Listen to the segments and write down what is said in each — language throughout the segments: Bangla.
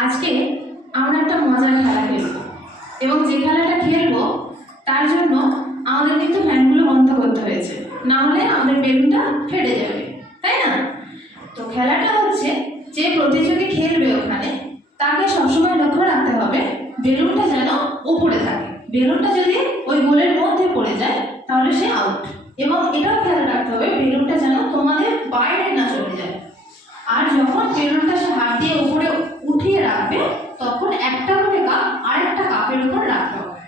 আজকে আমরা একটা মজার খেলা খেলবো এবং যে খেলাটা খেলবো তার জন্য আমাদের কিন্তু ফ্যানগুলো বন্ধ করতে হয়েছে, না হলে আমাদের বেলুনটা ফেটে যাবে, তাই না? তো খেলাটা হচ্ছে, যে প্রতিযোগী খেলবে ওখানে তাকে সবসময় লক্ষ্য রাখতে হবে বেলুনটা যেন উপরে থাকে। বেলুনটা যদি ওই গোলের মধ্যে পড়ে যায় তাহলে সে আউট। এবং এটাও খেয়াল রাখতে হবে বেলুনটা যেন তোমাদের বাইরে না চলে যায়। আর যখন বেলুনটা সে হাত দিয়ে উপরে উঠিয়ে রাখবে তখন একটা করে কাপ আরেকটা কাপের উপর রাখতে হবে,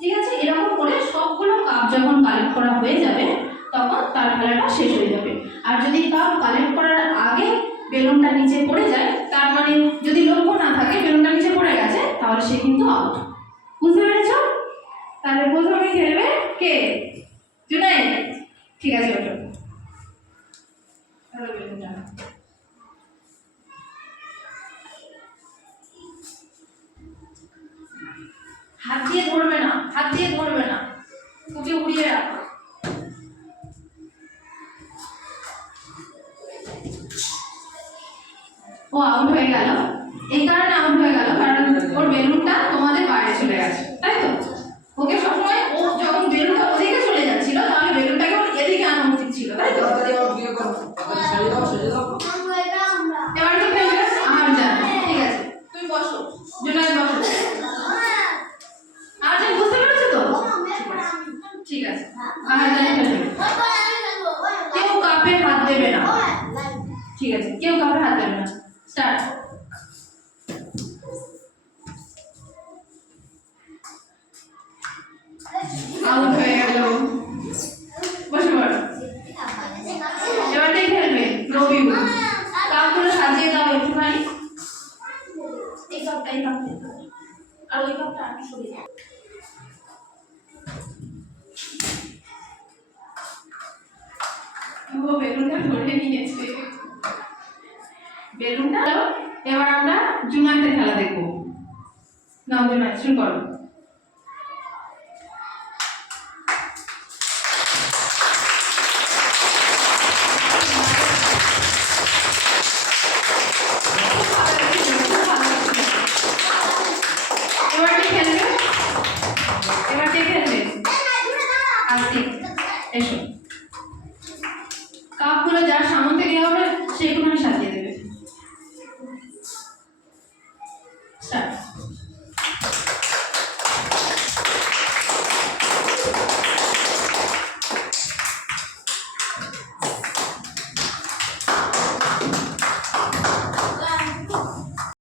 ঠিক আছে? এরকম করে সবগুলো কাপ যখন কালেক্ট করা হয়ে যাবে তখন তার খেলাটা শেষ হয়ে যাবে। আর যদি কাপ কালেক্ট করার আগে বেলুনটা নিচে পড়ে যায়, তার মানে যদি লক্ষ্য না থাকে বেলুনটা নিচে পড়ে গেছে, তাহলে সে কিন্তু আউট। বুঝতে পেরেছ? তাহলে প্রথমে খেলবে কে? জুনায়েদ। ঠিক আছে, ওঠো। তাহলে বেলুনটা হাত দিয়ে ধরবে না, হাত দিয়ে ধরবে না, ওকে উড়িয়ে রাখো। ও আউট হয়ে গেল। এই কারণে আউট হয়ে গেল কারণ ওর বেলুনটা তোমাদের বাইরে চলে গেছে, তাই তো? ওকে সবসময় ও যখন বেলুনটা ওদিকে চলে যাচ্ছিল তাহলে বেলুনটাকে ওর এদিকে আনা উচিত ছিল, তাই তো? এবার কি খেলবে? আমার জানা, ঠিক আছে, তুমি বসো। জুনায়েদ বসো। আরজান বুঝতে পেরেছো তো? ঠিক আছে, আরজান খেলবে। কেউ কাপে হাত দেবে না, ঠিক আছে? কেউ কাপে হাত দেবে না। স্টার্ট। আউট হয়ে গেল। বসে পড়ো। এবার কে খেলবে? রবিউ। কাপগুলো সাজিয়ে দাও একটুখানি। এই কাপটা আর ওই কাপটা আর সরিয়ে দাও। ও বেলুনটা ধরে নিয়েছে। বেলুনটা এবার আমরা জুনায়েদের খেলা দেখবো। নাও জুনায়েদ, শুরু করো। এবার কে খেলবে? এবার কে খেলবে? আস্তিক, এসো। কাপগুলো যার সামনে থেকে হবে সেগুলো সাজিয়ে দেবে। স্টার্ট।